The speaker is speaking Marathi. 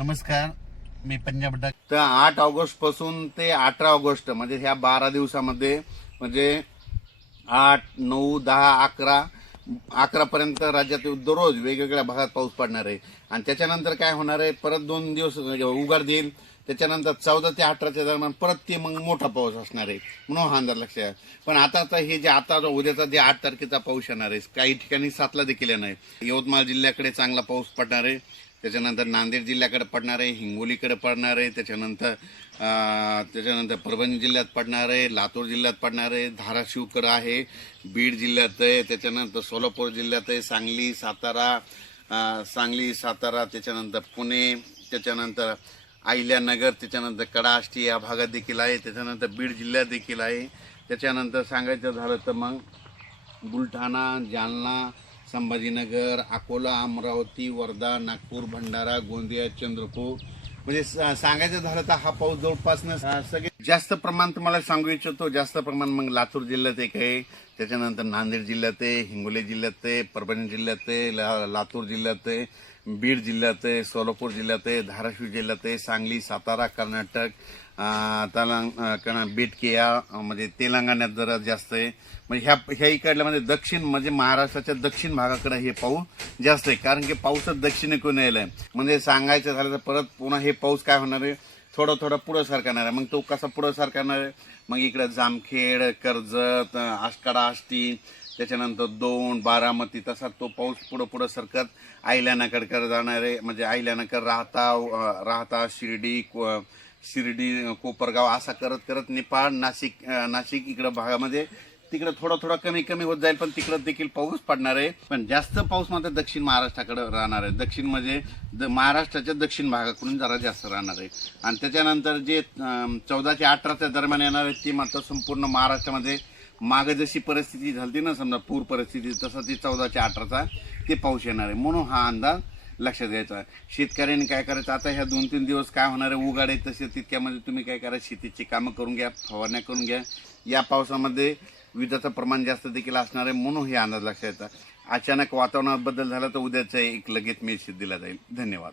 नमस्कार मी पंजाब डाक तर आठ ऑगस्ट पासून ते अठरा ऑगस्ट म्हणजे ह्या बारा दिवसामध्ये म्हणजे आठ नऊ दहा अकरा पर्यंत राज्यात दररोज वेगवेगळ्या भागात पाऊस पडणार आहे आणि त्याच्यानंतर काय होणार आहे परत दोन दिवस उघड देईल त्याच्यानंतर चौदा ते अठराच्या दरम्यान परत ते मग मोठा पाऊस असणार आहे म्हणून हा अंदाज लक्षात पण आताचा हे जे आता उद्याचा जे आठ तारखेचा पाऊस येणार आहे काही ठिकाणी सातला देखील येणार आहे यवतमाळ जिल्ह्याकडे चांगला पाऊस पडणार आहे त्याच्यानंतर नांदेड जिल्ह्याकडे पडणार आहे हिंगोलीकडे पडणार आहे त्याच्यानंतर त्याच्यानंतर परभणी जिल्ह्यात पडणार आहे लातूर जिल्ह्यात पडणार आहे धाराशिवकडं आहे बीड जिल्ह्यात आहे त्याच्यानंतर सोलापूर जिल्ह्यात आहे सांगली सातारा सांगली सातारा त्याच्यानंतर पुणे त्याच्यानंतर आहिल्यानगर त्याच्यानंतर कडाष्टी या भागात देखील आहे त्याच्यानंतर बीड जिल्ह्यात देखील आहे त्याच्यानंतर सांगायचं झालं तर मग बुलढाणा जालना संभाजीनगर अकोला अमरावती वर्धा नागपूर भंडारा गोंदिया चंद्रपूर म्हणजे सांगायचं झालं तर हा पाऊस जवळपास सगळे जास्त प्रमाण तुम्हाला सांगू इच्छितो जास्त प्रमाण मग लातूर जिल्ह्यात एक आहे त्याच्यानंतर नांदेड जिल्ह्यात आहे हिंगोली जिल्ह्यात आहे परभणी जिल्ह्यात आहे लातूर जिल्ह्यात आहे बीड जिल्ह्यात आहे सोलापूर जिल्ह्यात आहे धाराशिव जिल्ह्यात आहे सांगली सातारा कर्नाटक तेलंग बेटकिया म्हणजे तेलंगणात जरा जास्त आहे म्हणजे ह्या ह्या इकडल्या म्हणजे दक्षिण म्हणजे महाराष्ट्राच्या दक्षिण भागाकडे हे पाऊस जास्त आहे कारण की पाऊसच दक्षिणेकडून यायला आहे म्हणजे सांगायचं झालं तर परत पुन्हा हे पाऊस काय होणार आहे थोडं थोडं पुढं सरकणार आहे मग तो कसा पुढं सरकणार आहे मग इकडं जामखेड कर्जत आष्टाडा आष्टी त्याच्यानंतर दोन बारामती तसा तो पाऊस पुढं पुढं सरकत आयल्यानाकडकर जाणार आहे म्हणजे आयल्यानाकर राहता राहता शिर्डी को शिर्डी कोपरगाव असा करत करत नेपाळ नाशिक नाशिक इकडं भागामध्ये तिकडे थोडा थोडा कमी कमी होत जाईल पण तिकडे देखील पाऊस पडणार आहे पण जास्त पाऊस मात्र दक्षिण महाराष्ट्राकडे राहणार आहे दक्षिण म्हणजे महाराष्ट्राच्या दक्षिण भागाकडून जरा जास्त राहणार आहे आणि त्याच्यानंतर जे चौदा ते अठराच्या दरम्यान येणार आहे ती मात्र संपूर्ण महाराष्ट्रामध्ये मागे जशी परिस्थिती झाली ना समजा पूर परिस्थिती तसं ती चौदाच्या अठराचा ते पाऊस येणार आहे म्हणून हा अंदाज लक्षात घ्यायचा शेतकऱ्यांनी काय करायचं आता ह्या दोन तीन दिवस काय होणार आहे उगाडे तसे तितक्यामध्ये म्हणजे तुम्ही काय करा शेतीची कामं करून घ्या फवारण्या करून घ्या या पावसामध्ये विजेचं प्रमाण जास्त देखील असणार आहे म्हणून हे अंदाज लक्षात अचानक वातावरणात बदल झाला तर उद्याचा एक लगेच मेसेज दिला जाईल धन्यवाद